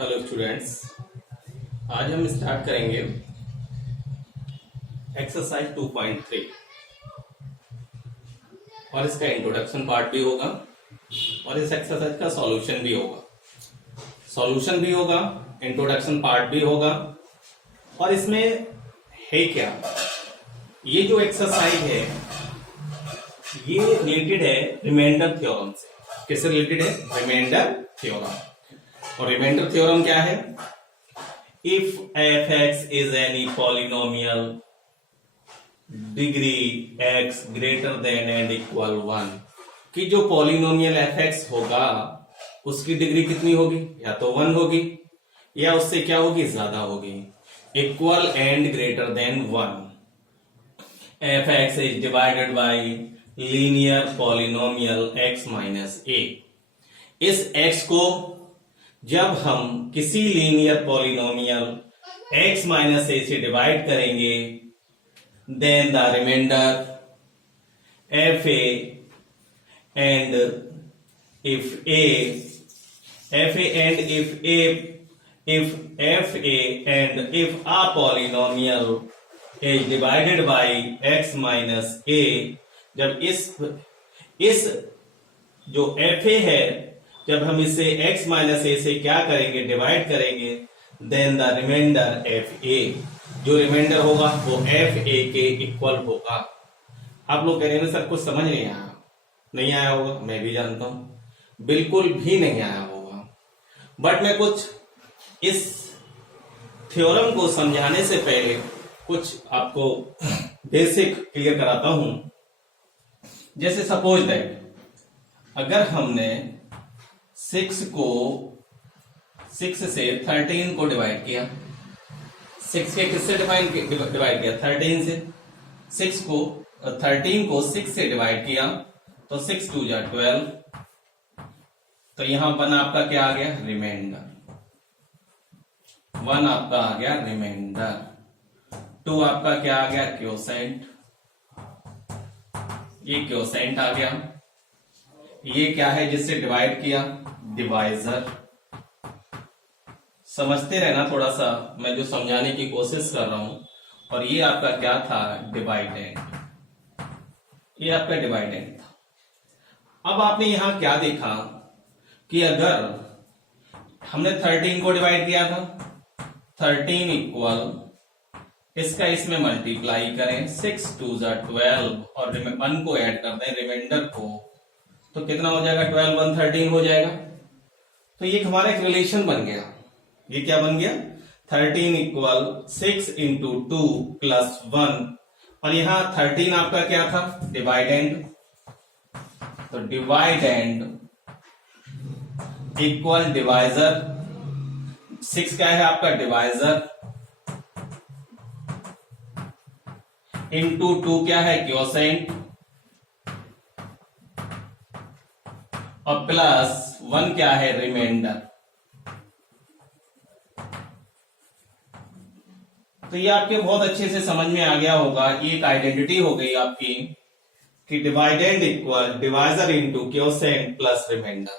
Hello students, आज हम start करेंगे एक्सरसाइज 2.3 और इसका इंट्रोडक्शन पार्ट भी होगा और इस एक्सरसाइज का सॉल्यूशन भी होगा, इंट्रोडक्शन पार्ट भी होगा। और इसमें है क्या, ये जो एक्सरसाइज है ये रिलेटेड है रिमाइंडर थ्योरम से। किससे रिलेटेड है? Remainder theorem. और रिमाइंडर थ्योरम क्या है? If f x is any polynomial degree x greater than and equal 1, कि जो पॉलिनोमियल एफ एक्स होगा उसकी डिग्री कितनी होगी? या तो 1 होगी या उससे क्या होगी? ज्यादा होगी। Equal and greater than 1। F x is divided by linear polynomial x minus a. इस एक्स को जब हम किसी linear polynomial x minus a से डिवाइड करेंगे, then the remainder f a and if a and if a polynomial is divided by x minus a, जब इस जो एफ ए है जब हम इसे x माइनस ए से क्या करेंगे? डिवाइड करेंगे, then the remainder f a, जो रिमाइंडर होगा वो एफ ए के इक्वल होगा। आप लोग कह रहे हैं सर कुछ समझ नहीं आया। नहीं आया होगा, मैं भी जानता हूं, बिल्कुल भी नहीं आया होगा। बट मैं कुछ इस थ्योरम को समझाने से पहले कुछ आपको बेसिक क्लियर कराता हूं। जैसे सपोज दैट अगर हमने 6 से 13 को डिवाइड किया, 6 के किससे डिवाइड किया? 13 से। 13 को 6 से डिवाइड किया तो 6 2 जा 12, तो यहां 1 आपका क्या आ गया? रिमाइंडर। 1 आपका आ गया रिमाइंडर। 2 आपका क्या आ गया? क्वोशेंट। ये क्वोशेंट आ गया। ये क्या है जिससे डिवाइड किया? डिवाइजर। समझते रहना थोड़ा सा, मैं जो समझाने की कोशिश कर रहा हूं। और ये आपका क्या था? डिवाइडेंड। ये आपका डिवाइडेंड था। अब आपने यहां क्या देखा कि अगर हमने 13 को डिवाइड किया था, 13 इक्वल इसका इसमें मल्टीप्लाई करें, 6 2 जा 12 और 1 को ऐड कर दें रिमाइंडर को, तो कितना हो जाएगा? 12 1 13 हो जाएगा। तो ये हमारा एक रिलेशन बन गया। ये क्या बन गया? 13 इक्वल 6 इंटू 2 प्लस 1, और यहां 13 आपका क्या था? डिवाइडेंड। तो डिवाइडेंड इक्वल डिवाइजर। 6 क्या है आपका? डिवाइजर। इंटू 2 क्या है? क्वोशेंट। और प्लस 1 क्या है? रिमाइंडर। तो ये आपके बहुत अच्छे से समझ में आ गया होगा। ये एक आइडेंटिटी हो गई आपकी कि dividend equal divisor into quotient plus remainder.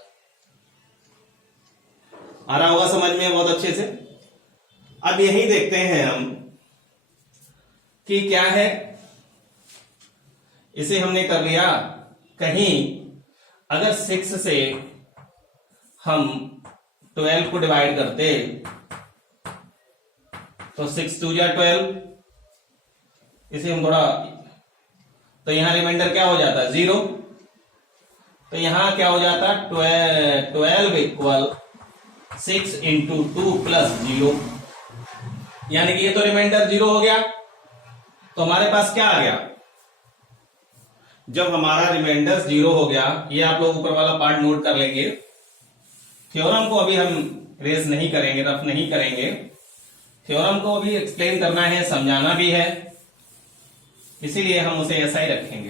आ रहा होगा समझ में बहुत अच्छे से। अब यही देखते हैं हम कि क्या है। इसे हमने कर लिया। कहीं अगर 6 से हम 12 को डिवाइड करते तो 6 2 जा 12, इसे हम थोड़ा, तो यहां रिमाइंडर क्या हो जाता? 0। तो यहां क्या हो जाता? 12 इक्वल 6 इंटू 2 प्लस 0, यानी कि ये तो रिमाइंडर 0 हो गया। तो हमारे पास क्या आ गया? जब हमारा रिमाइंडर 0 हो गया, ये आप लोग ऊपर वाला पार्ट नोट कर लेंगे। थ्योरम को अभी हम रेस नहीं करेंगे, रफ नहीं करेंगे। थ्योरम को अभी एक्सप्लेन करना है, समझाना भी है, इसीलिए हम उसे ऐसा ही रखेंगे।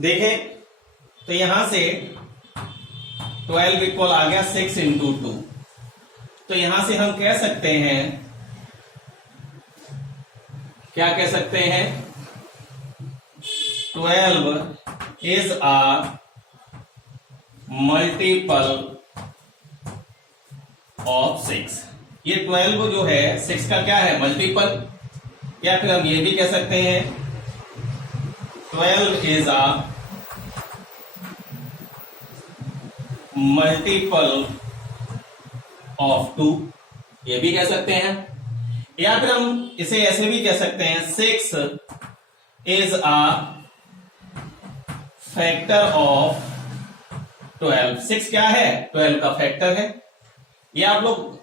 देखें तो यहां से 12 इक्वल आ गया 6 इंटू 2, तो यहां से हम कह सकते हैं, क्या कह सकते हैं? 12 is a मल्टीपल ऑफ 6। ये 12 जो है 6 का क्या है, मल्टीपल, या फिर हम ये भी कह सकते हैं 12 इज अ मल्टीपल ऑफ 2, ये भी कह सकते हैं। या फिर हम इसे ऐसे भी कह सकते हैं 6 इज अ फैक्टर ऑफ 12। 6 क्या है, 12 का फैक्टर है। ये आप लोग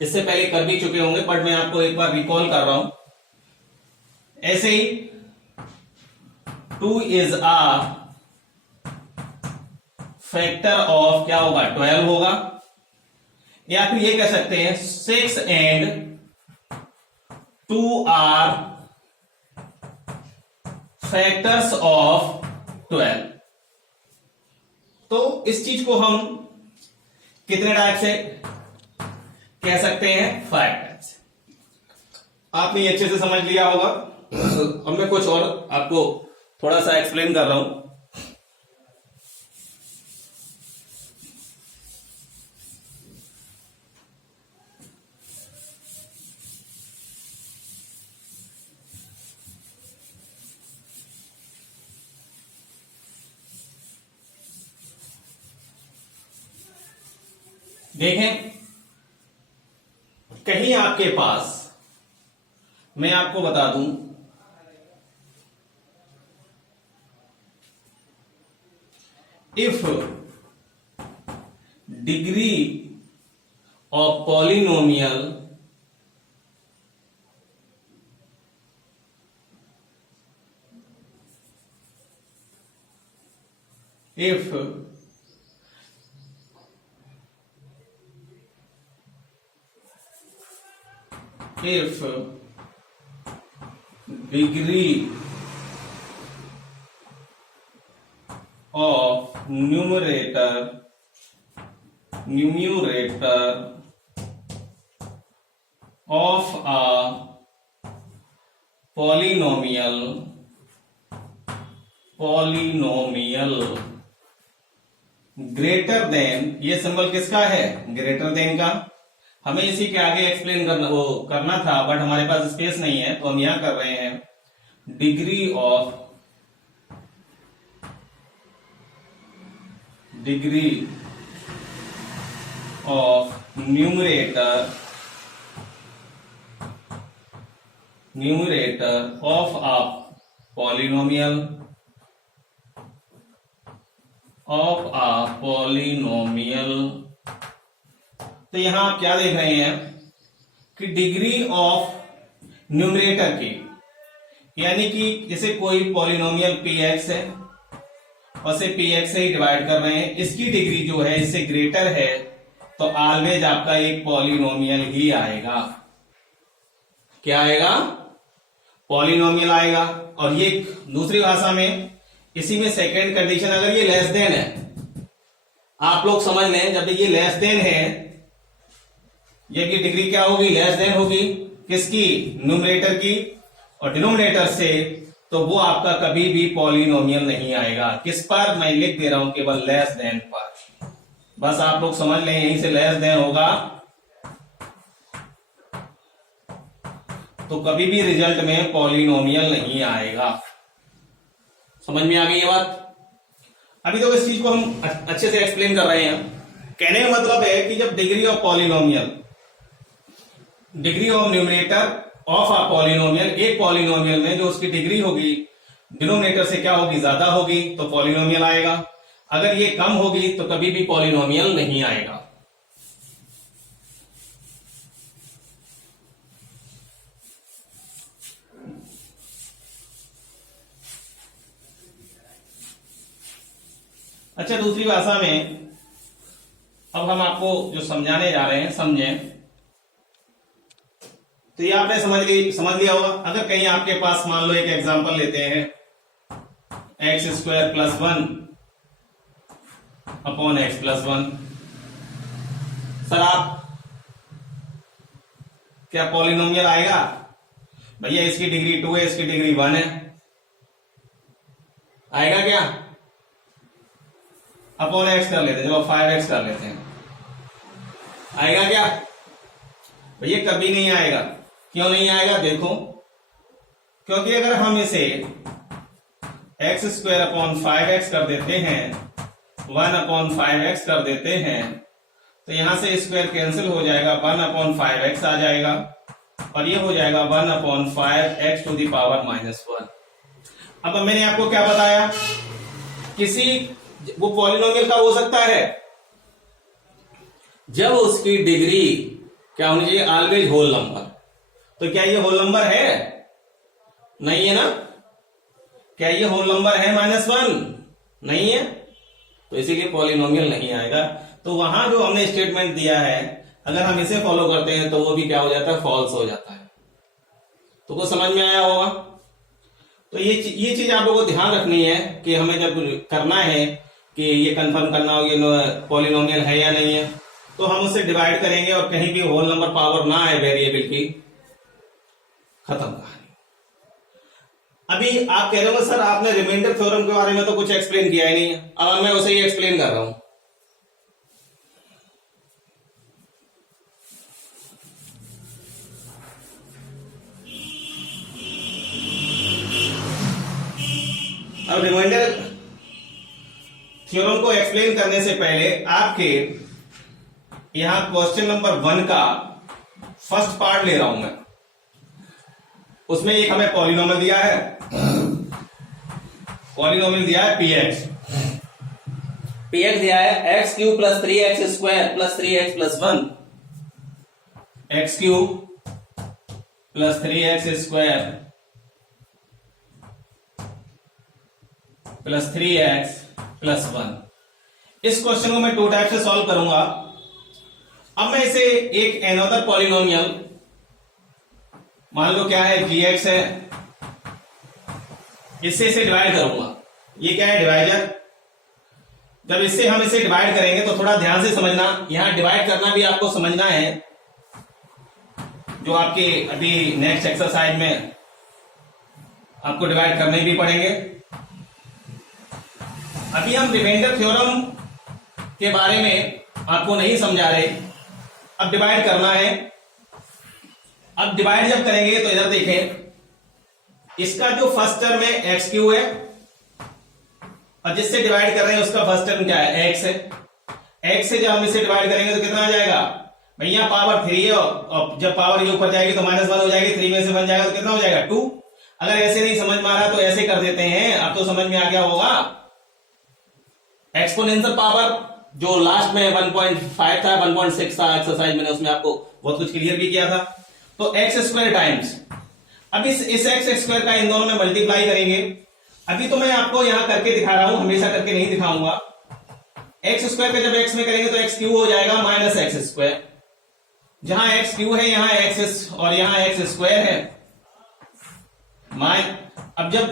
इससे पहले कर भी चुके होंगे, बट मैं आपको एक बार रिकॉल कर रहा हूं। ऐसे ही 2 इज अ फैक्टर ऑफ क्या होगा, 12 होगा। या फिर ये कह सकते हैं 6 एंड 2 आर फैक्टर्स ऑफ 12। तो इस चीज को हम कितने टाइप से कह सकते हैं, 5 टाइप से। आपने ये अच्छे से समझ लिया होगा। अब मैं कुछ और आपको थोड़ा सा एक्सप्लेन कर रहा हूं। देखें, कहीं आपके पास, मैं आपको बता दूं, if degree of polynomial if degree of numerator of a polynomial greater than, ये सिंबल किसका है, ग्रेटर देन का। हमें इसी के आगे एक्सप्लेन करना था, बट हमारे पास स्पेस नहीं है, तो हम यहां कर रहे हैं degree of numerator of a polynomial तो यहां आप क्या देख रहे हैं कि डिग्री ऑफ न्यूमरेटर की, यानी कि जैसे कोई पॉलिनोमियल px है और से px से ही डिवाइड कर रहे हैं, इसकी डिग्री जो है इससे ग्रेटर है, तो ऑलवेज आपका एक पॉलिनोमियल ही आएगा। क्या आएगा, पॉलिनोमियल आएगा। और ये दूसरी भाषा में, इसी में सेकेंड कंडीशन, अगर ये लेस देन है, आप लोग समझ लें, जब ये लेस देन है, ये की डिग्री क्या होगी, लेस देन होगी, किसकी, न्यूमरेटर की, और डिनोमिनेटर से, तो वो आपका कभी भी पॉलिनोमियल नहीं आएगा। किस पर, मैं लिख दे रहा हूं, केवल लेस देन पर। बस आप लोग समझ लें, यहीं से लेस देन होगा तो कभी भी रिजल्ट में पॉलिनोमियल नहीं आएगा। समझ में आ गई ये बात। अभी तो इस चीज को हम अच्छे से एक्सप्लेन कर रहे हैं। कहने का मतलब है कि जब degree of numerator of a polynomial, एक पॉलिनोमियल में जो उसकी डिग्री होगी डिनोमिनेटर से क्या होगी, ज्यादा होगी, तो पॉलिनोमियल आएगा। अगर ये कम होगी तो कभी भी पॉलिनोमियल नहीं आएगा। अच्छा, दूसरी भाषा में अब हम आपको जो समझाने जा रहे हैं, समझें। तो ये आपने समझ लिया होगा। अगर कहीं आपके पास, मान लो एक एग्जांपल लेते हैं, x² + 1 अपॉन x + 1। सर आप क्या पॉलिनोमियल आएगा? भैया इसकी डिग्री 2 है, इसकी डिग्री 1 है, आएगा क्या? अपॉन एक्स कर लेते हैं, चलो 5x कर लेते हैं। आएगा क्या भैया? कभी नहीं आएगा। क्यों नहीं आएगा? देखो, क्योंकि अगर हम इसे x² अपॉन 5x कर देते हैं, 1 अपॉन 5x कर देते हैं, तो यहां से स्क्वायर कैंसिल हो जाएगा, 1 अपॉन 5x आ जाएगा और ये हो जाएगा 1 upon 5x to the power -1। अब मैंने आपको क्या बताया, किसी वो पॉलिनोमियल का हो सकता है जब उसकी डिग्री क्या होनी चाहिए? Always whole number. तो क्या ये होल नंबर है? नहीं है ना। क्या ये होल नंबर है -1? नहीं है, तो इसीलिए पॉलिनोमियल नहीं आएगा। तो वहां जो हमने स्टेटमेंट दिया है, अगर हम इसे फॉलो करते हैं तो वो भी क्या हो जाता है? फॉल्स हो जाता है। तो वो समझ में आया होगा। तो ये चीज आप लोगों को ध्यान रखनी है कि हमें जब करना है कि ये कंफर्म करना हो कि पॉलिनोमियल है या नहीं है, तो हम उसे डिवाइड करेंगे और कहीं भी होल नंबर पावर ना आए वेरिएबल की, खत्म कहानी। अभी आप कह रहे हो सर आपने रिमाइंडर थ्योरम के बारे में तो कुछ एक्सप्लेन किया ही नहीं है। अब मैं उसे ही एक्सप्लेन कर रहा हूं। अब रिमाइंडर थ्योरम को एक्सप्लेन करने से पहले आपके यहां क्वेश्चन नंबर 1 का फर्स्ट पार्ट ले रहा हूं मैं। उसमें एक हमें पॉलिनोमियल दिया है, पॉलिनोमियल दिया है px दिया है x³ + 3x² + 3x + 1, x³ + 3x² + 3x + 1। इस क्वेश्चन को मैं 2 टाइप से सॉल्व करूंगा। अब मैं इसे एक अनदर पॉलिनोमियल मान लो क्या है gx है, इससे इसे डिवाइड करूंगा। ये क्या है? डिवाइजर। जब इससे हम इसे डिवाइड करेंगे तो थोड़ा ध्यान से समझना, यहां डिवाइड करना भी आपको समझना है, जो आपके अभी नेक्स्ट एक्सरसाइज में आपको डिवाइड करने भी पड़ेंगे। अभी हम रिमाइंडर थ्योरम के बारे में आपको नहीं समझा रहे, अब डिवाइड करना है। अब डिवाइड जब करेंगे तो इधर देखें, इसका जो फर्स्ट टर्म है x³ है और जिससे डिवाइड कर रहे हैं उसका फर्स्ट टर्म क्या है? x है। x से जब हम इसे डिवाइड करेंगे तो कितना आ जाएगा भैया? पावर 3 है और जब पावर ये ऊपर जाएगी तो -1 हो जाएगी, 3 में से 1 जाएगा तो कितना हो जाएगा? 2। अगर ऐसे नहीं समझ में आ रहा तो ऐसे कर देते हैं, अब तो समझ में आ गया होगा। एक्सपोनेंशियल पावर जो लास्ट में 1.5 था, 1.6 था एक्सरसाइज मैंने उसमें आपको बहुत कुछ क्लियर भी किया था। तो x² टाइम्स, अब इस x² का इन दोनों में मल्टीप्लाई करेंगे। अभी तो मैं आपको यहां करके दिखा रहा हूं, हमेशा करके नहीं दिखाऊंगा। x² का जब x में करेंगे तो x³ हो जाएगा -x²। जहां x³ है यहां x और यहां x² है। अब जब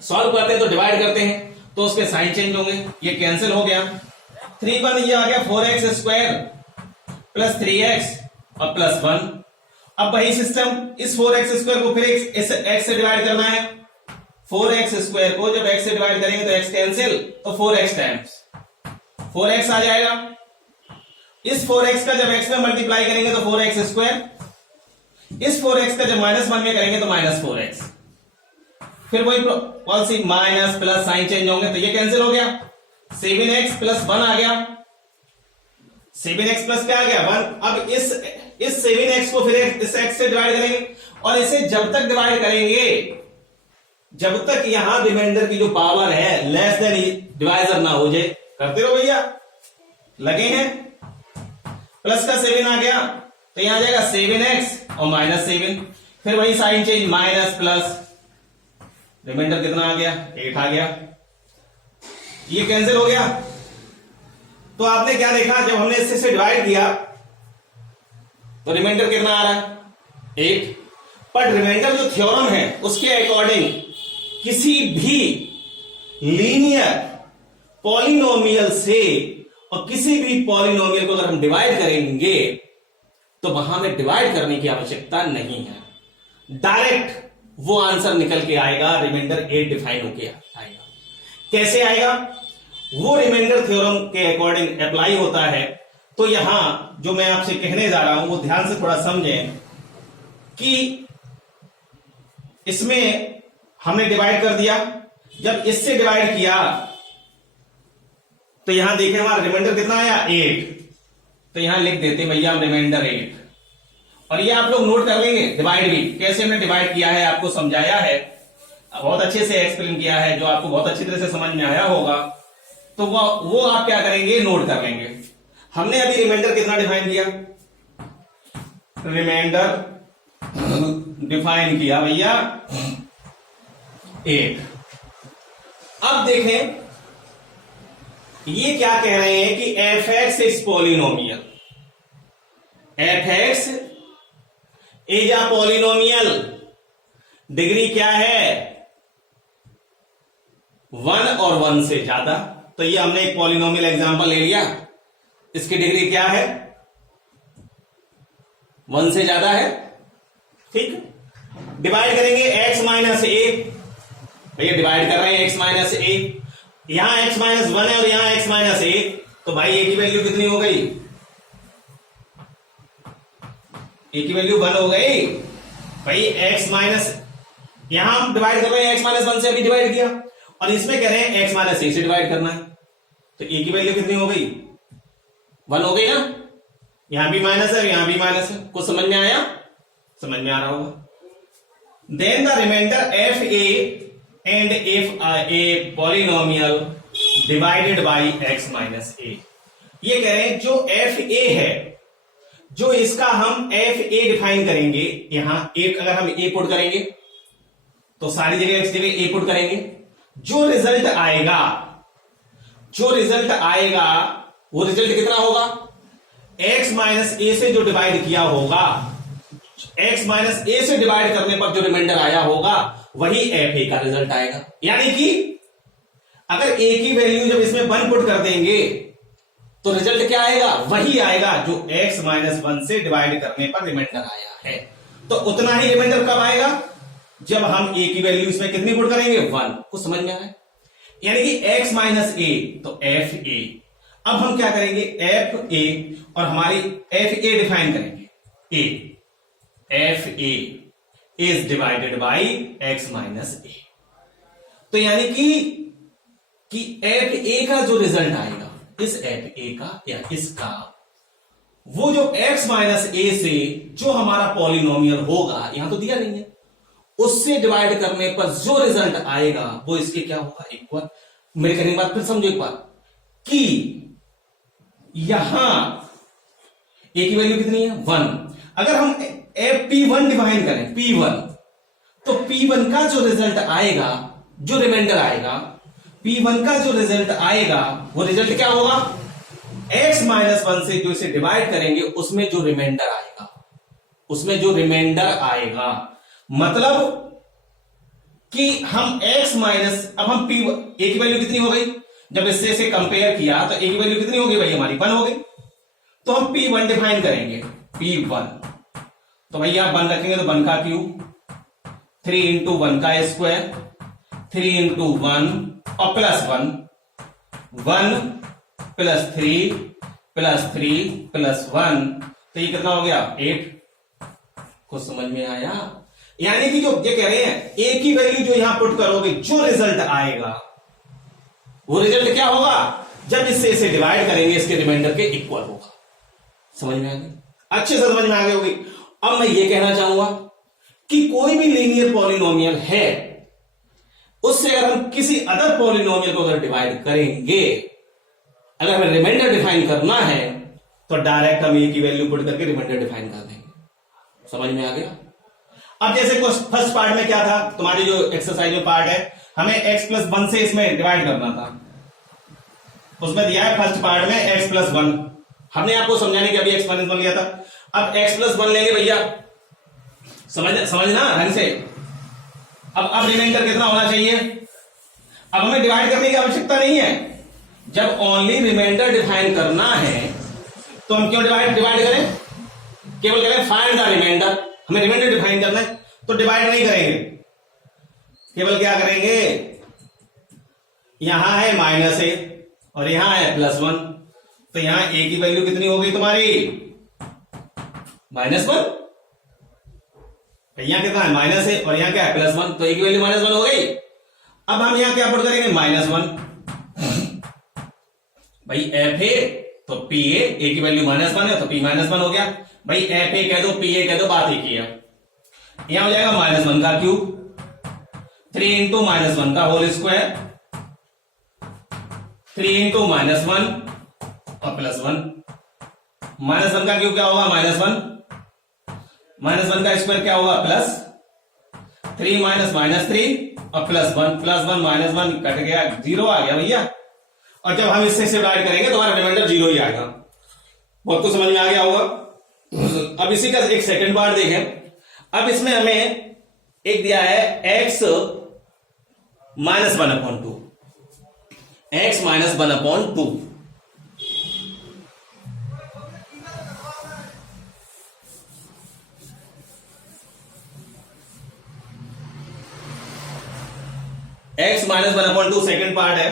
सॉल्व करते हैं तो डिवाइड करते हैं तो उसके साइन चेंज होंगे, ये कैंसिल हो गया। 3 ये आ गया 4x² + 3x और +1। अब वही सिस्टम, इस 4x² को फिर इस x से डिवाइड करना है। 4x² को जब x से डिवाइड करेंगे तो x कैंसिल, तो 4x टाइम्स 4x आ जाएगा। इस 4x का जब x में मल्टीप्लाई करेंगे तो 4x², इस 4x का जब -1 में करेंगे तो -4x, फिर वही policy minus plus sign change होंगे तो ये कैंसिल हो गया। 7x + 1 आ गया। 7x + क्या आ गया? 1। अब इस 7x को फिर इस x से डिवाइड करेंगे और इसे जब तक डिवाइड करेंगे जब तक यहां रिमाइंडर की जो पावर है लेस देन डिवाइजर ना हो जाए। करते रहो भैया, लगे हैं। प्लस का 7 आ गया तो यहां आ जाएगा 7x और -7, फिर वही sign change minus plus, remainder कितना आ गया? 8 आ गया। ये कैंसिल हो गया। तो आपने क्या देखा, जब हमने इससे डिवाइड किया तो रिमाइंडर कितना आ रहा है? 8। पर रिमाइंडर जो थ्योरम है उसके अकॉर्डिंग किसी भी लीनियर पॉलिनोमियल से और किसी भी पॉलिनोमियल को अगर हम डिवाइड करेंगे तो वहां में डिवाइड करने की आवश्यकता नहीं है, डायरेक्ट वो आंसर निकल के आएगा, रिमाइंडर 8 डिफाइन होके आएगा। कैसे आएगा? वो रिमाइंडर थ्योरम के अकॉर्डिंग अप्लाई होता है। तो यहां जो मैं आपसे कहने जा रहा हूं वो ध्यान से थोड़ा समझें कि इसमें हमने डिवाइड कर दिया, जब इससे डिवाइड किया तो यहां देखें हमारा रिमाइंडर कितना आया 8, तो यहां लिख देते भैया हम रिमाइंडर 8। और ये आप लोग नोट कर लेंगे डिवाइड भी कैसे हमने डिवाइड किया है, आपको समझाया है, बहुत अच्छे से एक्सप्लेन किया है, जो आपको बहुत अच्छी तरह से समझ में आया होगा। तो वो आप क्या करेंगे, नोट कर लेंगे। हमने अभी रिमाइंडर कितना डिफाइन किया, रिमाइंडर डिफाइन किया भैया 8। अब देखें ये क्या कह रहे हैं कि F x is polynomial, F x is a polynomial, degree क्या है 1 और 1 से ज्यादा। तो ये हमने एक पॉलिनोमियल एग्जांपल ले लिया, इसकी डिग्री क्या है 1 से ज्यादा है, ठीक। डिवाइड करेंगे x माइनस ए, भैया डिवाइड कर रहे हैं x माइनस ए, यहां x माइनस 1 है और यहां x माइनस ए, तो भाई a की वैल्यू कितनी हो गई, a की वैल्यू 1 हो गई भाई। x माइनस यहां हम डिवाइड कर रहे हैं x माइनस 1 से, अभी डिवाइड किया, और इसमें कह रहे हैं x माइनस ए से डिवाइड करना है, तो a की वैल्यू कितनी हो गई 1 हो गई ना। यहां भी माइनस है, यहां भी माइनस है, कुछ समझ में आया, समझ में आ रहा होगा। Then the remainder f a and if a polynomial divided by x minus a, ये कह रहे हैं जो एफ ए है, जो इसका हम एफ ए डिफाइन करेंगे, यहां एक अगर हम ए पुट करेंगे तो सारी जगह x जगह ए पुट करेंगे, जो रिजल्ट आएगा, जो रिजल्ट आएगा वो रिजल्ट कितना होगा, x माइनस ए से जो डिवाइड किया होगा, x माइनस ए से डिवाइड करने पर जो रिमाइंडर आया होगा वही एफ ए का रिजल्ट आएगा। यानी कि अगर a की वैल्यू जब इसमें 1 पुट कर देंगे तो रिजल्ट क्या आएगा, वही आएगा जो x माइनस 1 से डिवाइड करने पर रिमाइंडर आया है। तो उतना ही रिमाइंडर कब आएगा, जब हम a की वैल्यू इसमें कितनी पुट करेंगे 1, कुछ समझ में आ रहा है। यानी कि x माइनस ए तो एफ ए, अब हम क्या करेंगे एफ ए, और हमारी एफ ए डिफाइन करेंगे, f a is divided by x minus a. तो यानी कि एफ ए का जो रिजल्ट आएगा, इस एफ ए का या इसका, वो जो x माइनस ए से जो हमारा पॉलिनोमियल होगा, यहां तो दिया नहीं है, उससे डिवाइड करने पर जो रिजल्ट आएगा वो इसके क्या होगा, इक्वल। मेरे कहने की बात फिर समझो एक बार, कि यहां a की वैल्यू कितनी है 1, अगर हम P1 डिफाइन करें P1, तो P1 का जो रिजल्ट आएगा, जो रिमाइंडर आएगा, P1 का जो रिजल्ट आएगा वो रिजल्ट क्या होगा, x माइनस 1 से जो इसे डिवाइड करेंगे उसमें जो रिमाइंडर आएगा, उसमें जो रिमाइंडर आएगा, मतलब कि हम x माइनस, अब हम a की वैल्यू कितनी हो गई, जब इससे इसे कंपेयर किया तो a की वैल्यू कितनी हो गई भाई हमारी 1 हो गई, तो हम P1 डिफाइन करेंगे P1, तो भैया 1 रखेंगे तो 1 का क्यूब, 3 इंटू 1 का स्क्वायर, 3 इंटू 1 और प्लस 1, 1 प्लस 3 प्लस 3 प्लस 1, तो ये कितना हो गया 8। कुछ समझ में आया। यानी कि जो ये कह रहे हैं a की वैल्यू जो यहां पुट करोगे, जो रिजल्ट आएगा वो रिजल्ट क्या होगा, जब इससे इसे डिवाइड करेंगे इसके रिमाइंडर के इक्वल होगा। समझ में आ गई, अच्छे से समझ में आ गई होगी। अब मैं ये कहना चाहूंगा कि कोई भी लीनियर पॉलिनोमियल है, उससे अगर हम किसी अदर पॉलिनोमियल को अगर डिवाइड करेंगे, अगर हमें रिमाइंडर डिफाइन करना है तो डायरेक्ट हम ए की वैल्यू पुट करके रिमाइंडर डिफाइन कर देंगे। समझ में आ गया। अब जैसे फर्स्ट पार्ट में क्या था, तुम्हारी जो एक्सरसाइज में पार्ट है, हमें x प्लस 1 से इसमें डिवाइड करना था, उसमें दिया है फर्स्ट पार्ट में x प्लस 1, हमने आपको समझाने के अभी x माइनस 1 लिया था, अब x प्लस 1 लेंगे भैया, समझना ढंग से। अब रिमाइंडर कितना होना चाहिए, अब हमें डिवाइड करने की आवश्यकता नहीं है, जब ओनली रिमाइंडर डिफाइन करना है तो हम क्यों डिवाइड करें, केवल करें फाइंड द रिमाइंडर, हमें रिमाइंडर डिफाइन करना है तो डिवाइड नहीं करेंगे, केवल क्या करेंगे, यहां है माइनस ए, और यहां है +1, तो यहां a की वैल्यू कितनी हो गई तुम्हारी? -1। यहां कितना है? माइनस है, और यहां क्या है? +1, तो a की वैल्यू -1 हो गई। अब हम यहां क्या पुट करेंगे? -1। भाई f है तो p है, a की वैल्यू -1 है तो p -1 हो गया। भाई f a कह दो, p a कह दो, बात एक ही है। यहां हो जाएगा -1 का क्यूब, 3 इंटू -1 का होल स्क्वायर, 3 इंटू -1 और +1। -1 का क्यूब क्या होगा? -1, -1 का स्क्वायर क्या होगा? +3 -3 और +1 -1 कट गया, 0 आ गया भैया। और जब हम इससे डिवाइड करेंगे तो हमारा रिमाइंडर 0 ही आएगा। बहुत कुछ समझ में आ गया होगा। अब इसी का एक सेकंड पार्ट देखें। अब इसमें हमें एक दिया है x -1/2, x -1/2। x -1/2 second part है,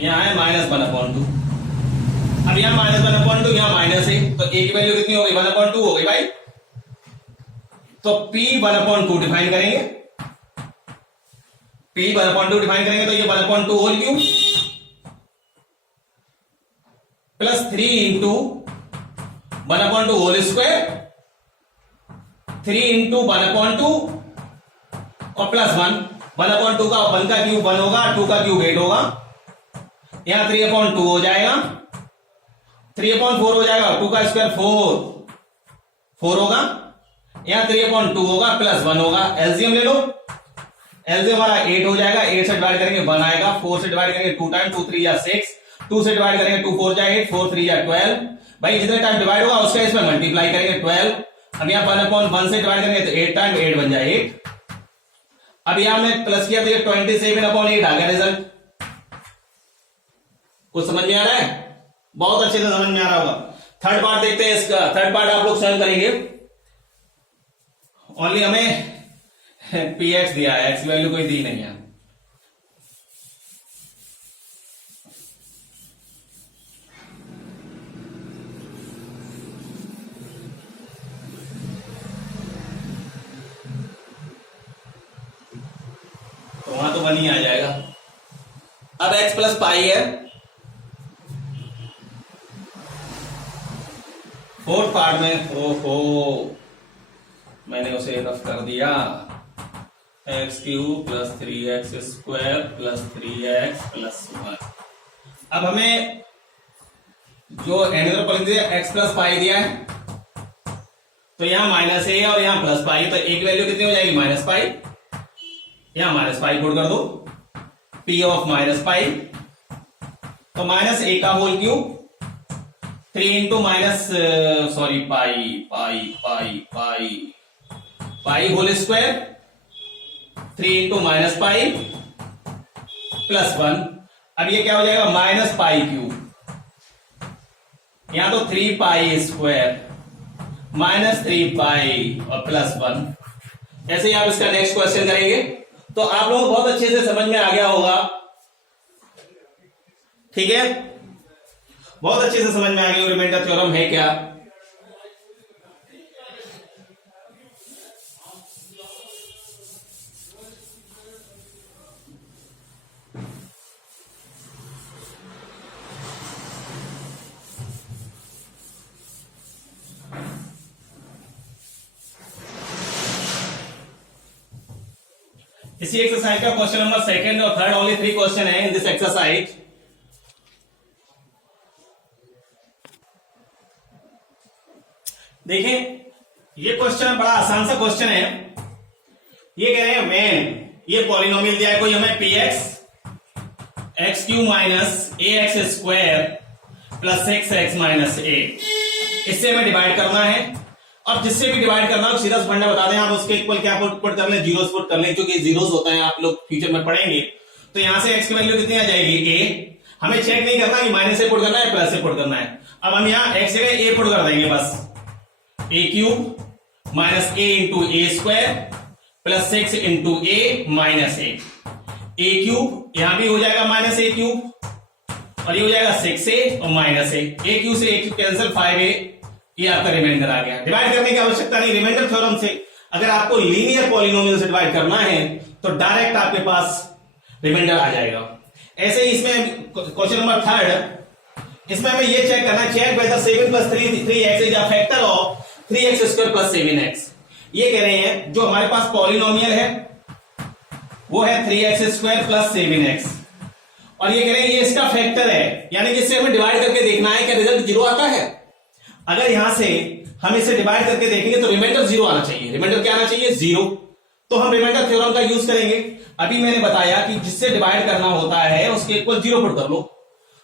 यहां है -1/2। अब यहां -1/2, यहां माइनस है, तो a की वैल्यू कितनी हो गई? 1/2 हो गई भाई। तो p/2 डिफाइन करेंगे, p/2 डिफाइन करेंगे तो ये 1/2 whole cube plus 3 into 1/2 whole square, 3 into 1/2 और +1। 1/2 का 1 का क्यूब 1 होगा, 2 का क्यूब 8 होगा, यहां 3/2 हो जाएगा, 3/4 हो जाएगा, 2 का स्क्वायर 4 होगा, यहां 3/2 होगा, +1 होगा। एलसीएम ले लो, एलसीएम हमारा 8 हो जाएगा, 8 से डिवाइड करेंगे 1 आएगा, 4 से डिवाइड करेंगे 2 टाइम, 2 3 या 6, 2 से डिवाइड करेंगे 2 4 जा 8, 4 3 या 12। भाई जितने टाइम डिवाइड होगा उसका इसमें मल्टीप्लाई करेंगे 12। अब यहां 1/1 से डिवाइड करेंगे तो 8 टाइम 8 बन जाए 8। अब यहां हमने प्लस किया तो ये 27/8 आ गया रिजल्ट। कुछ समझ में आ रहा है? बहुत अच्छे से समझ में आ रहा होगा। थर्ड पार्ट देखते हैं इसका। थर्ड पार्ट आप लोग स्वयं करेंगे। ओनली हमें px दिया है, x वैल्यू कोई दी नहीं है। तो वहां तो 1 ही आ जाएगा। अब x प्लस पाई है, फोर्थ पार्ट में ओहो मैंने उसे रफ कर दिया, x³ + 3x² + 3x + 1। अब हमें जो एनदर पॉइंट दिया x प्लस पाई दिया है, तो यहां -a और यहां +पाई, तो एक वैल्यू कितनी हो जाएगी? -पाई। यहां -पाई पुट कर दो, p ऑफ -पाई, तो -a का whole cube, 3 into pi whole square, 3 into -pi +1। अब ये क्या हो जाएगा? -पाई³। यहां तो 3 पाई स्क्वायर -3 पाई और +1। ऐसे ही आप इसका नेक्स्ट क्वेश्चन करेंगे तो आप लोगों को बहुत अच्छे से समझ में आ गया होगा। ठीक है, बहुत अच्छे से समझ में आ गया रिमाइंडर थ्योरम है क्या। इसी एक्सरसाइज का क्वेश्चन नंबर सेकंड और थर्ड, ओनली 3 क्वेश्चन है इन दिस एक्सरसाइज। देखें, ये क्वेश्चन बड़ा आसान सा क्वेश्चन है। ये कह रहे हैं व्हेन ये पॉलिनोमियल दिया है कोई हमें px x³ - ax² + 6x - a, इससे हमें डिवाइड करना है। अब जिससे भी डिवाइड करना हो सीधा फंडा बता दें, आप उसके इक्वल क्या पुट कर लें? जीरोस पुट कर लें, क्योंकि जीरोस होता है, आप लोग फ्यूचर में पढ़ेंगे। तो यहां से x की वैल्यू कितनी आ जाएगी? a। हमें चेक नहीं करना कि माइनस से पुट करना है प्लस से पुट करना है। अब हम यहां x जगह a पुट कर देंगे, बस a³ - a × a² + 6 × a - a। A cube, यहां भी हो जाएगा माइनस ए क्यूब, और ये हो जाएगा 6a और माइनस ए क्यू से ए कैंसिल 5a, ये आपका रिमाइंडर आ गया। डिवाइड करने की आवश्यकता नहीं, रिमाइंडर थ्योरम से अगर आपको लीनियर पॉलिनोमियल से डिवाइड करना है तो डायरेक्ट आपके पास रिमाइंडर आ जाएगा। ऐसे ही इसमें क्वेश्चन नंबर 3, इसमें हमें ये चेक करना है, check whether 7 plus 3x is a factor of 3x square plus 7x। ये कह रहे हैं जो हमारे पास पॉलिनोमियल है वो है 3x स्क्वायर प्लस 7x, और ये कह रहे हैं ये इसका फैक्टर है, यानी कि इससे हमें डिवाइड करके देखना है कि रिजल्ट 0 आता है। अगर यहां से हम इसे डिवाइड करके देखेंगे तो रिमाइंडर 0 आना चाहिए। रिमाइंडर क्या आना चाहिए? 0। तो हम रिमाइंडर थ्योरम का यूज करेंगे। अभी मैंने बताया कि जिससे डिवाइड करना होता है उसके इक्वल 0 पुट कर लो।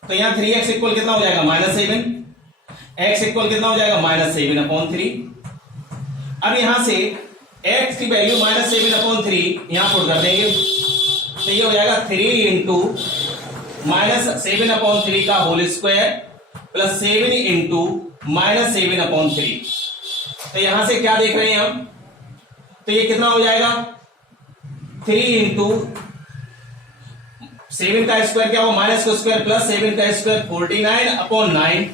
तो यहां 3x इक्वल कितना हो जाएगा? -7। x इक्वल कितना हो जाएगा? -7/3। अब यहां से x की वैल्यू -7/3 यहां पुट कर देंगे, तो ये हो जाएगा 3 इंटू -7/3 का होल स्क्वायर प्लस 7 इंटू -7/3। तो यहां से क्या देख रहे हैं हम? तो ये कितना हो जाएगा? 3 इंटू 7 का स्क्वायर क्या हो? माइनस का स्क्वायर प्लस 7 का स्क्वायर 49/9।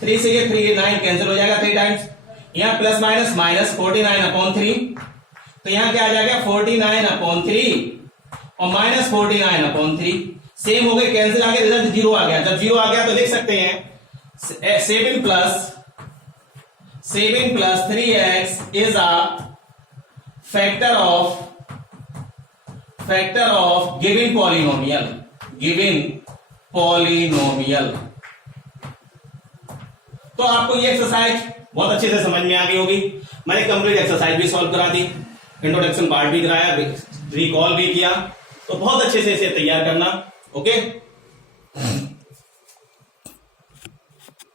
3 से ये 3 9 कैंसिल हो जाएगा 3 टाइम्स। यहां प्लस माइनस माइनस 49/3, तो यहां क्या आ जाएगा? 49/3 और माइनस 49/3 सेम हो गए, कैंसिल आ गया, रिजल्ट 0 आ गया। जब 0 आ गया तो लिख सकते हैं 7 plus 3x is a factor of given polynomial. तो आपको ये एक्सरसाइज बहुत अच्छे से समझ में आ गई होगी। मैंने कंप्लीट एक्सरसाइज भी सॉल्व करा दी, इंट्रोडक्शन पार्ट भी कराया, रिकॉल भी किया, तो बहुत अच्छे से इसे तैयार करना। ओके।